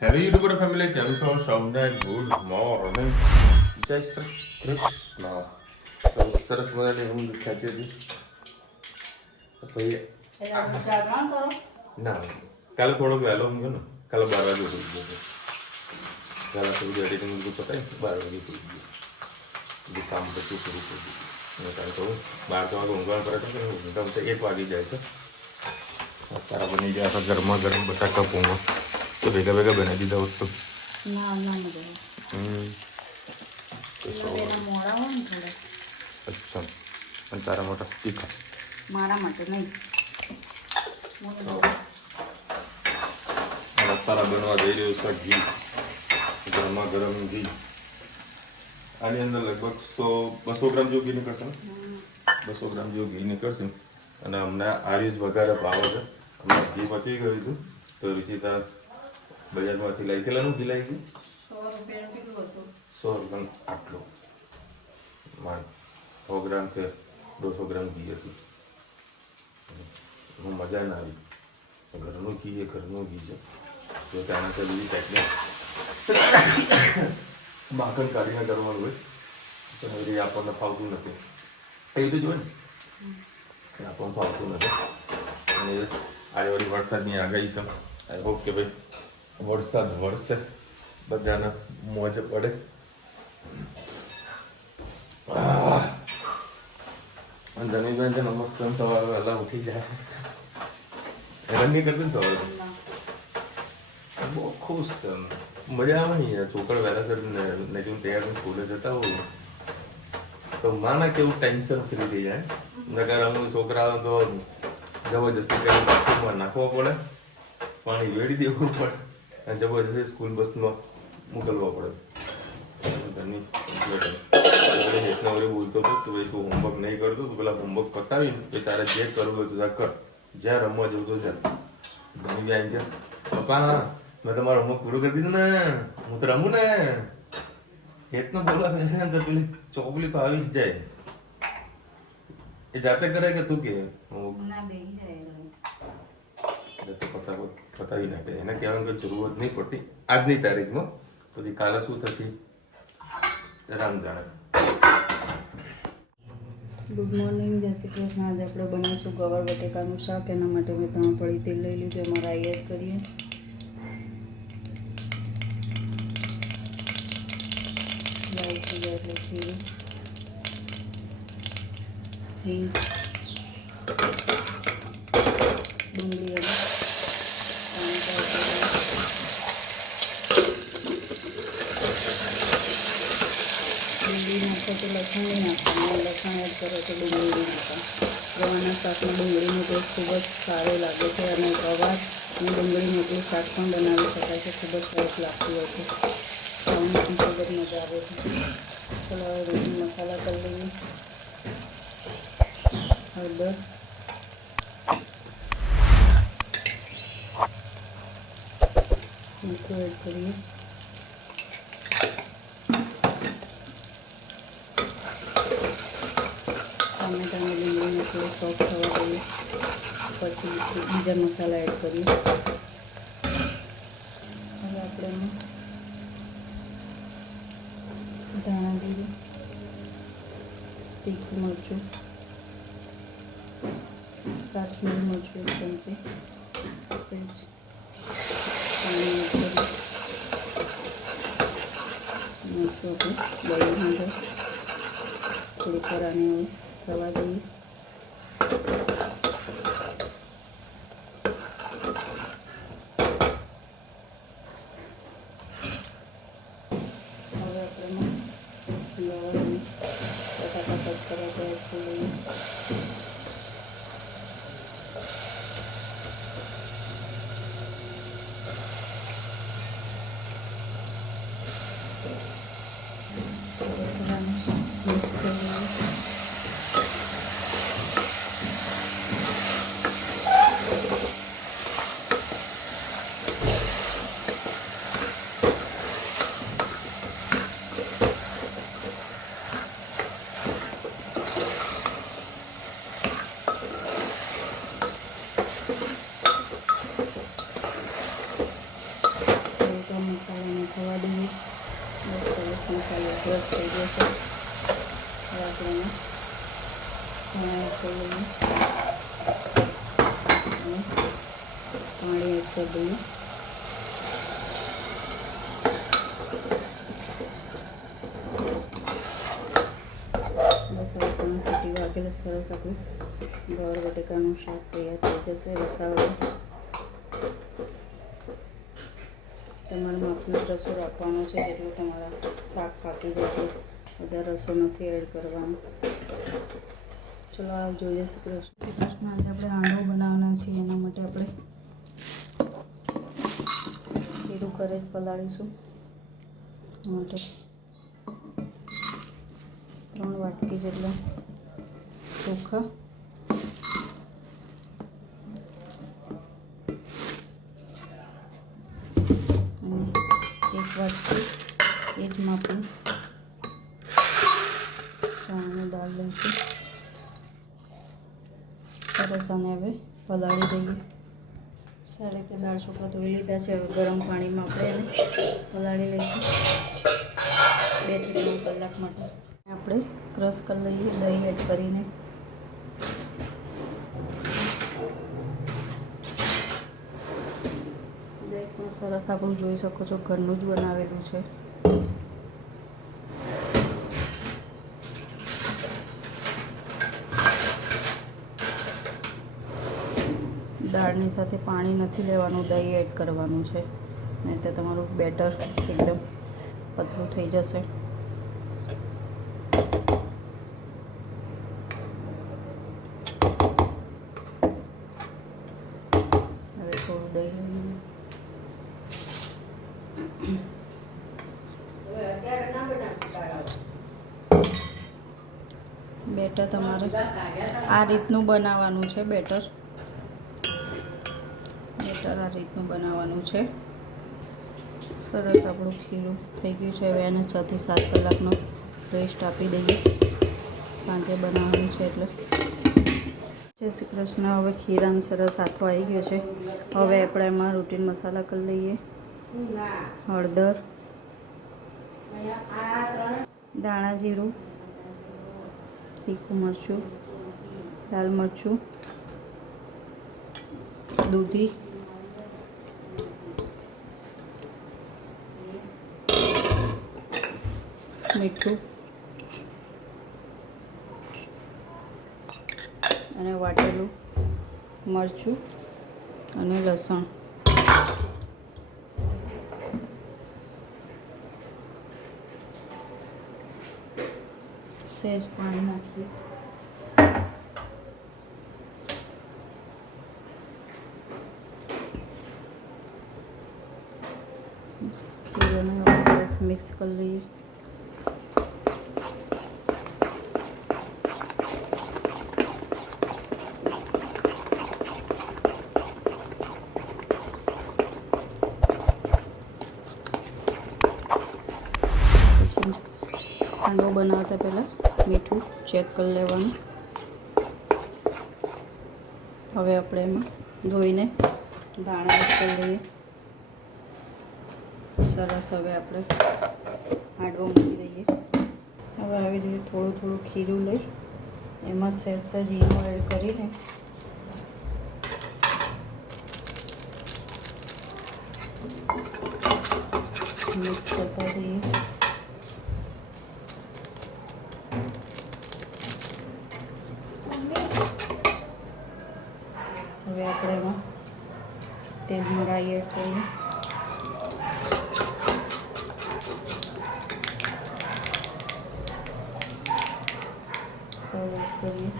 Hello YouTuber family, કેમ છો? સૌને ગુડ મોર્નિંગ, જય શ્રી કૃષ્ણ. તો સરસ મજાની ઊંઘ ખેંચી હતી ભાઈ. ના, કાલે થોડોક વહેલો ઊંઘ્યો ને, કાલે 12 વાગે ઉઠી ગયો હતો. પહેલાં થોડું એડિટિંગ બધું પતાવી 12 વાગે ઉઠી ગયો. બધું કામ પછી શરૂ કરી દીધું. અને કાલે તો 12 વાગે ઊંઘવાનું કરે તો ઊંઘામ તો 1 વાગી જાય છે. તારા બની ગયા હતા ગરમા ગરમ બટાકા પૌવા, તો ભેગા ભેગા બનાવી દીધા હોત તો. અચ્છા, અને તારા માટે તીખા? મારા માટે નહીં. તારા બનવા જઈ રહ્યો છે ઘી, ગરમા ગરમ ઘી. આની અંદર લગભગ 200 ગ્રામ જેવું ઘી નીકળશે ને? 200 ગ્રામ જેવું ઘી નીકળશે. અને હમણાં આર્ય જ વઘારે ભાવે છે. હમણાં ઘી પતી ગયું હતું તો રુચિતા બજારમાંથી લઈ કેટલાનું ઘી લાવી ગયું? 100 રૂપિયાનું આટલું માન 100 ગ્રામ કે 200 ગ્રામ ઘી હતું. મજા ના આવી. ઘરનું ઘી એ ઘરનું ઘી છે. જો ત્યાંના તો બીજી ટેકનિક માખણ કાઢીને કરવાનું હોય તો એ આપણને ફાવતું નથી. એ તો જોઈએ ને, આપણને ફાવતું નથી. અને આ વળી વરસાદની આગાહી છે. આઈ હોપ કે ભાઈ વરસાદ વરસે, બધાને મોજ પડે. ધનીબેન છે નમસ્કાર, સવારે વહેલા ઉઠી જાય. રનિંગ કરતું ને સવારે બહુ ખુશ છે. મજા આવે ને યાર. છોકરા વહેલા સર નજીક તૈયાર સ્કૂલે જતા હોય તો માના કેવું ટેન્શન ફ્રી થઈ જાય. નગર અમુક છોકરાઓ તો જબરજસ્તી કરીને બાથરૂમમાં નાખવા પડે, પાણી વેડી દેવું પડે, અને જબરજસ્તી સ્કૂલ બસમાં મોકલવા પડે. હેતના બોલતો હતો કે ભાઈ તું હોમવર્ક નહીં કરતો તો પેલા હોમવર્ક પતાવીને એ તારે જે કરવું હોય તો કર, જ્યાં રમવા જવું તો ચાલ. ઘણી બી આવી ગયા, પપ્પા મેં તમારું હોમવર્ક પૂરું કરી દીધું ને, હું તો રમું ને. હેતનો બોલવા બેસે ને તો પેલી ચોપલી તો આવી જ જાય. એ જાતે કરે કે તું કે પતાવી નાખે? એને કહેવાની કોઈ જરૂરત નહીં પડતી આજની તારીખમાં. પછી કાલે શું થશે રામ જાણે. ગુડ મોર્નિંગ, જય શ્રી કૃષ્ણ. આજે આપણે બનાવીશું ગવાર બટેકાનું શાક. એના માટે મેં 3 પડી તેલ લઈ લીધું. એમાં રાઈ એડ કરીએ. રાઈ થઈ જાય એટલે જીરું, હિંગ, ડુંગળી અને ડુંગળી નાખો તો લસણ નહીં નાખવાનું, લસણ એડ કરો તો ડુંગળી નહીં નાખવાનું. ગવારના શાકમાં ડુંગળીનો ટેસ્ટ ખૂબ જ સારો લાગે છે, અને ગવાર અને ડુંગળીનું એટલું શાક પણ બનાવી શકાય છે. ખૂબ જ સરસ લાગતું હોય છે, ખાવાની પણ ખૂબ જ મજા આવે છે. ચલો હવે રોટલી મસાલા કરી લઈએ. હળદર, મીઠું એડ કરીએ. ટામેટાને ડુંગળીને થોડું સોફ્ટ થવા દઈએ, પછી બીજા મસાલા એડ કરીએ. હવે આપણે ધાણા જીરું, તીખું મરચું, કાશ્મીરી મરચું 1 ચમચી, સેજ પાણી એડ કરીએ. મરચું આપણે બળીને જાય, થોડીક વાર આને થવા દઈએ. હવે આપણે ગવાર અને બટાકા કટ કરવા એડ કરી લઈએ. મિક્સ કરી લઈએ. સરસ થઈ ગયો છે. હવે આપણે એને ધાણા એડ કરી દઈએ અને પાણી એડ કરી દઈએ. બસ હવે 3 સીટી વાગેલે સરસ આપણું ગવાર બટેકાનું શાક તૈયાર થઈ જશે. રસાવાળું તમારા માપનો જ રસો રાખવાનો છે, જેટલું તમારા શાક પાકી જાય એટલું વધારે રસો નથી એડ કરવાનો. ચલો આ જોઈએ શ્રી કૃષ્ણ. આજે આપણે હાંડવો બનાવવાના છીએ. એના માટે આપણે ખીરું ઘરે જ પલાળીશું. માટે 3 વાટકી જેટલા ચોખા, અને 1 વાટકી એ જ માપનું ચણાની દાળ લઈશું. સરસ આને હવે પલાળી દઈએ. સારી રીતે દાળ ચોખા ધોઈ લીધા છે. હવે ગરમ પાણીમાં આપણે એને પલાળી લઈશું 2 થી 3 કલાક માટે. આપણે ક્રશ કરી લઈએ દહીં એડ કરીને. દહીં પણ સરસ આપણું જોઈ શકો છો ઘરનું જ બનાવેલું છે. દાળની સાથે પાણી નથી લેવાનું, દહીં એડ કરવાનું છે, નહીં તો તમારું બેટર એકદમ પતલું થઈ જશે. હવે થોડું દહીં બેટર તમારે આ રીતનું બનાવવાનું છે. બેટર આ રીતનું બનાવવાનું છે. સરસ આપણું ખીરું થઈ ગયું છે. હવે એને 6 થી 7 કલાકનો રેસ્ટ આપી દઈએ. સાંજે બનાવવાનું છે એટલે. જય શ્રી કૃષ્ણ. હવે ખીરાનો સરસ હાથો આવી ગયો છે. હવે આપણે એમાં રૂટીન મસાલા કરી લઈએ. હળદર, ધાણા જીરું, તીખું મરચું, લાલ મરચું, દૂધી, મીઠું અને વાટેલું મરચું અને લસણ. સહેજ પાણી નાખીએ. ખીરોને સરસ મિક્સ કરી લઈએ. હાંડવો બનાવતા પહેલાં મીઠું ચેક કરી લેવાનું. હવે આપણે એમાં ધોઈને ધાણા એડ કરી લઈએ. સરસ. હવે આપણે હાંડવો મૂકી દઈએ. હવે આવી રીતે થોડું થોડું ખીરું લઈ એમાં સહેજ ઈનો એડ કરીને મિક્સ કરતા જઈએ. હવે આપણે એમાં તેલમાં રાઈ એડ કરીએ. કરીએ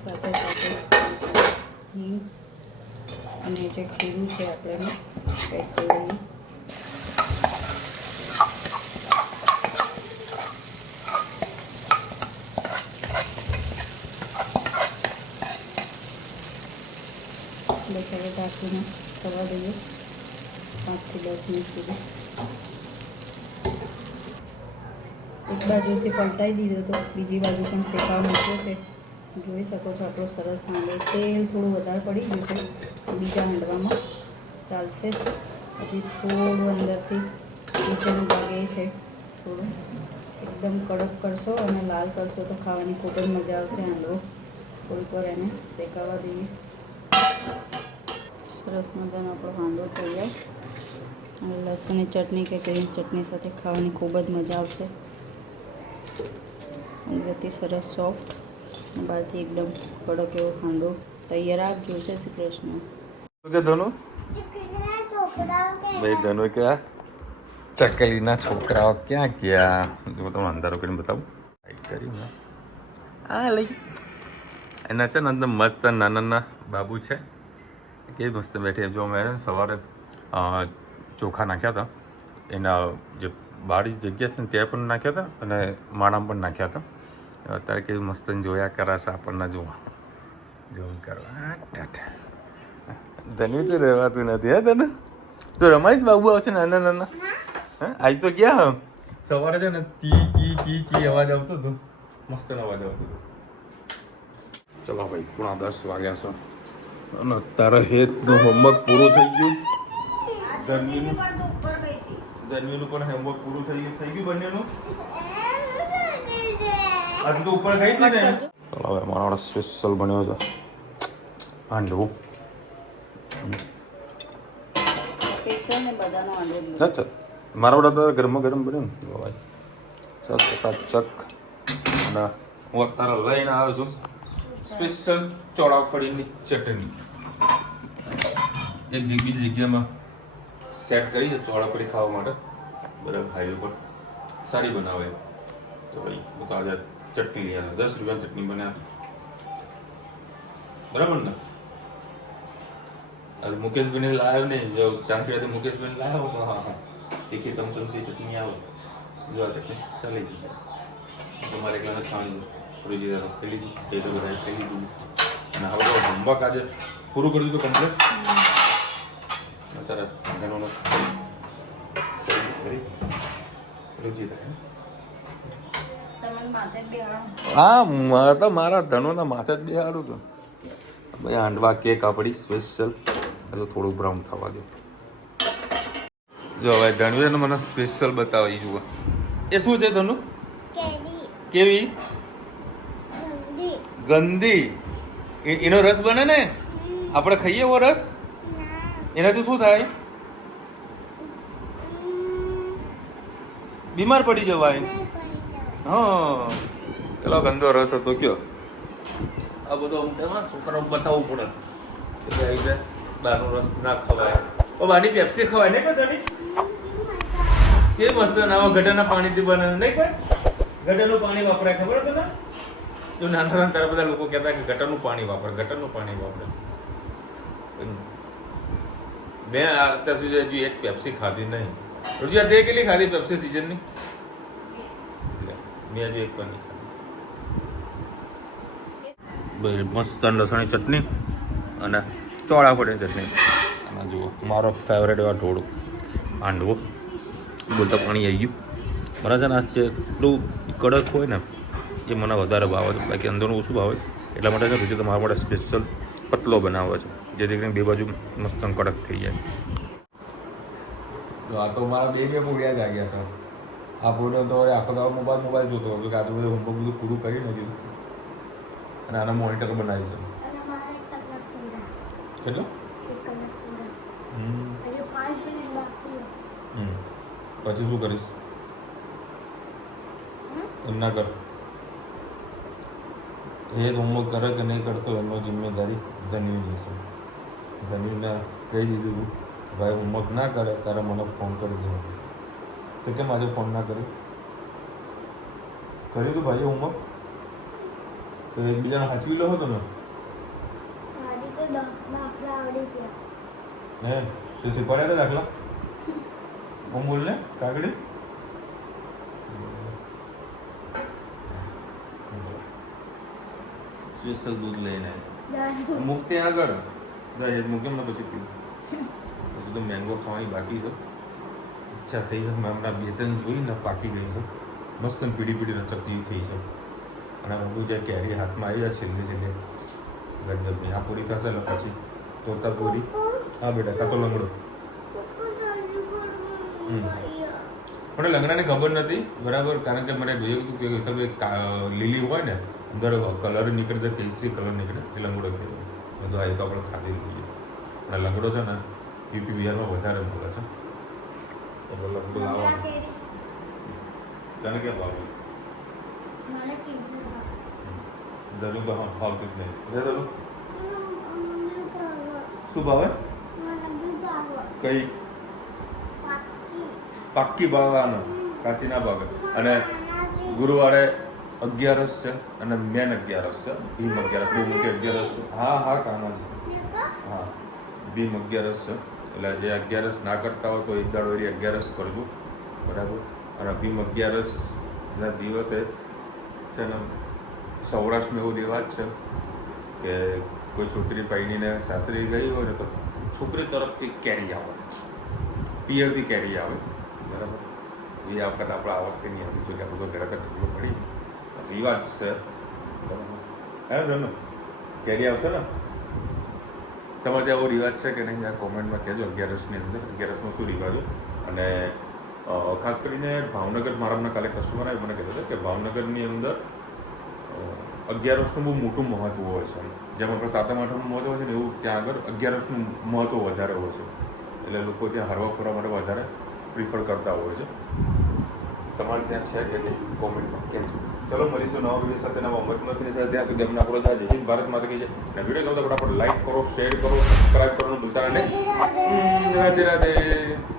સાથે સાથે ઘી અને જે ખીરું છે આપણે એડ કરી લઈએ. બસ હવે ઢાંકીને થવા દઈએ 5 થી 10 મિનિટ સુધી. એક બાજુથી પલટાઈ દીધો તો બીજી બાજુ પણ શેકાવા મૂક્યો છે. જોઈ શકો છો આટલો સરસ હાંડવો. તેલ થોડું વધારે પડી ગયું છે, બીજા હાંડવામાં ચાલશે. હજી થોડું અંદરથી નીચેનો ભાગ એ છે થોડું. એકદમ કડક કરશો અને લાલ કરશો તો ખાવાની ખૂબ જ મજા આવશે હાંડવો. થોડીક વાર એને શેકાવા દઈએ. સરસ મજાનો આપણો હાંડવો તૈયાર. અને લસણની ચટણી કે ગ્રીન ચટણી સાથે ખાવાની ખૂબ જ મજા આવશે. અંદરથી સરસ સોફ્ટ, બહારથી એકદમ કડક એવો હાંડવો તૈયાર. આપજો. જય શ્રી કૃષ્ણ. કે ધનુ ભાઈ ધનુ ક્યાં ચકલીના છોકરાઓ ક્યાં ગયા? જો તમને અંધારો કરીને બતાવું. લાઈટ કરી આ લઈ એના છે ને અંદર મસ્ત નાના નાના બાબુ છે. કેવી મસ્ત બેઠી. જો મેં સવારે ચોખા નાખ્યા હતા એના જે બારી જગ્યા છે ને ત્યાં પણ નાખ્યા હતા અને માળામાં પણ નાખ્યા હતા. અત્યારે કેવી મસ્ત જોયા કરાશે આપણને. જોવા જોવું કરવા ધન્યુ તો રહેવાતું નથી. હે તને તો રમાડી જ બાબુ આવશે નાના નાના. હા આજ તો ક્યાં સવારે છે ને ચી ચી ચી ચી અવાજ આવતો હતો. મસ્ત અવાજ આવતો હતો. ચલો ભાઈ 9:30 વાગ્યા છે અને તારા હેતનું હોમવર્ક પૂરું થઈ ગયું. ધન્યુનું પણ હોમવર્ક પૂરું થઈ ગયું બંનેનું. આજે તો ઉપર ગઈ હતી ને. ચલો હવે મારો સ્પેશિયલ બન્યો છે હાંડવો. સ્પેશિયલ ને બધાનો હાંડવો. અચ્છા મારા બધા તો ગરમા ગરમ બન્યું ને ભાઈ. ચક અને હું અત્યારે લઈને આવ્યો છું સ્પેશિયલ ચોળાફળીની ચટણી. એક બીજી જગ્યામાં સેટ કરી છે ચોળાફળી ખાવા માટે. બરાબર હાઈવે પર સારી બનાવે. તો ભાઈ હું તો આજે ચટણી લઈ આવ્યો. 10 રૂપિયાની ચટણી બનાવી. બરાબર ને? હવે મુકેશભાઈને લાવ્યો નહીં. જો ચાંદખેડાથી મુકેશભાઈને લાવ્યો તો હા તીખી તમતમતી ચટણી આવે. જો આ ચટણી ચાલી ગઈ છે. તમારે એકલા ખાવાની રોજી ખાઈ લીધું. એ તો બધા ખાઈ લીધું. અને હવે તો હોમવર્ક આજે પૂરું કરી દીધું કમ્પ્લીટ. અત્યારે ઘણો સર્વિસ કરી રોજી હા મારા ધનોના માથે જ બેહાડું હતું. ભાઈ હાંડવા કેક આપણી સ્પેશિયલ. તો થોડું બ્રાઉન થવા દો. જો હવે ધનુ મને સ્પેશિયલ બતાવી જુઓ. એ શું છે ધનુ? કેવી ગંદી? એનો રસ બને ને આપણે ખાઈએ એવો રસ. એનાથી શું થાય? બીમાર પડી જવાય. હા પેલો ગંદો રસ હતો કયો. આ બધો છોકરાઓ બતાવવું પડે કે આવી રીતે બહારનો રસ ના ખવાય. બહારની પેપ્સી ખવાય નહીં કદાની. કે મસ્ત આવા ગટરના પાણીથી બને નહીં કઈ. ગટરનું પાણી વાપરાય ખબર તને? જો નાના નાના તારા બધા લોકો કહેતા કે ગટરનું પાણી વાપરે. ગટરનું પાણી વાપરે. મેં અત્યાર સુધી હજુ એક પેપ્સી ખાધી નહીં. રોજી આ તે કેટલી ખાધી પેપ્સી સિઝનની? મેં હજુ એક પણ નહીં ખાધી. મસ્ત લસણની ચટણી અને ચોળાફળીની ચટણી. અને જુઓ મારો ફેવરેટ એવા ઢોળું હાંડવો. બોલતા પાણી આવી ગયું. મારા છે ને આ જેટલું કડક હોય ને એ મને વધારે ભાવે છે. બાકી અંદરનું ઓછું ભાવે. એટલા માટે છે પછી તમારા માટે સ્પેશિયલ પતલો બનાવે છે જેથી કરીને બે બાજુ મસ્ત કડક થઈ જાય. આ તો મારા બે પૂર્યા જ આવ્યા છે. આ પૂર્યો તો આખો દાડો મોબાઈલ જોતો હતો કે આજુ બધું હોમવર્ક બધું પૂરું કરી નાખ્યું અને આના મોનિટર બનાવી છે. કેટલો? પછી શું કરીશ? એમ ના કર. એ હોમવર્ક કરે કે નહીં કરતો એનો જિમ્મેદારી ધન્યુની છે. ધન્યુને કહી દીધું હતું ભાઈ હોમવર્ક ના કરે ત્યારે મને ફોન કરી દેવો. તો કેમ આજે ફોન ના કર્યો? કર્યું તું ભાઈ હોમવર્ક? તો એકબીજાને સાચવી લો હતો ને. હે તો શીખવાડ્યા દાખલા? હું બોલ ને કાકડી. સ્પેશિયલ દૂધ લઈને મૂકતે આગળ મૂકે મને પછી પીવું. પછી તો મેંગો ખાવાની બાકી છે. ઈચ્છા થઈ છે. મેં હમણાં 2-3 જોઈને પાકી ગઈ છે. મસ્ત પીડી રચકતી થઈ છે. અને બધું જે કેરી હાથમાં આવી જાય છેલ્લી છેલ્લી ગજબની આ પૂરી થશે ને પછી તોતા પૂરી હા બેટા કાં તો લંગડો મને લંગડાની ખબર નથી બરાબર કારણ કે મને જોયું હતું કે હિસાબે લીલી હોય ને અંદર કલર નીકળે કેસરી કલર નીકળે એ લંગડો કહેવાય બધું આ તો આપણે ખાધી લઈએ અને લંગડો છે ને યુપી બિહારમાં વધારે મળે છે તો લંગડો લાવવાનો તને કેમ ભાવે ધરુ ભાવતું જ નહીં ધરુ શું ભાવે કઈ પાક્કી ભાવવાનો કાચી ના ભાવે અને ગુરુવારે 11 છે અને મેન 11 છે ભીમ 11 બહુ મોટી 11 છે હા કાના છે હા ભીમ 11 છે એટલે જે 11 ના કરતા હોય તો એક દાડો એરી 11 કરજો બરાબર અને ભીમ 11 ના દિવસે છે ને સૌરાષ્ટ્રમાં એવો રિવાજ છે કે કોઈ છોકરી પૈણીને સાસરી ગઈ હોય ને તો છોકરી તરફથી કેરી આવે પિયરથી કેરી આવે બરાબર એ વખત આપણે આવાસ કંઈ નહીં હતી તો કે આપણે તો ઘરે ઢગલો પડી રિવાજ છે હે ને કેરી આવશે ને તમારે ત્યાં એવો રિવાજ છે કે નહીં આ કોમેન્ટમાં કહેજો 11ની અંદર 11માં શું રિવાજ અને ખાસ કરીને ભાવનગર મારા કાલે કસ્ટમર આવી મને કહેતો હતો કે ભાવનગરની અંદર 11નું બહુ મોટું મહત્વ હોય છે જેમ આપણે સાતમ આઠમનું મહત્વ હોય છે ને એવું ત્યાં આગળ 11નું મહત્વ વધારે હોય છે એટલે લોકો ત્યાં હરવા ફરવા માટે વધારે પ્રિફર કરતા હોય છે તમારે ત્યાં છે કે નહીં કોમેન્ટમાં કહેજો ચલો મળીશું નવા વિડીયો સાથે નવા મતમસ્તીની સાથે ત્યાં સુધી અમને આપણો જય હિન્દ ભારત માતા કહી છે અને વિડીયો ગમતા ફટાફટ લાઈક કરો શેર કરો સબસ્ક્રાઈબ કરવાનું ભૂલતા નહીં રાધે રાધે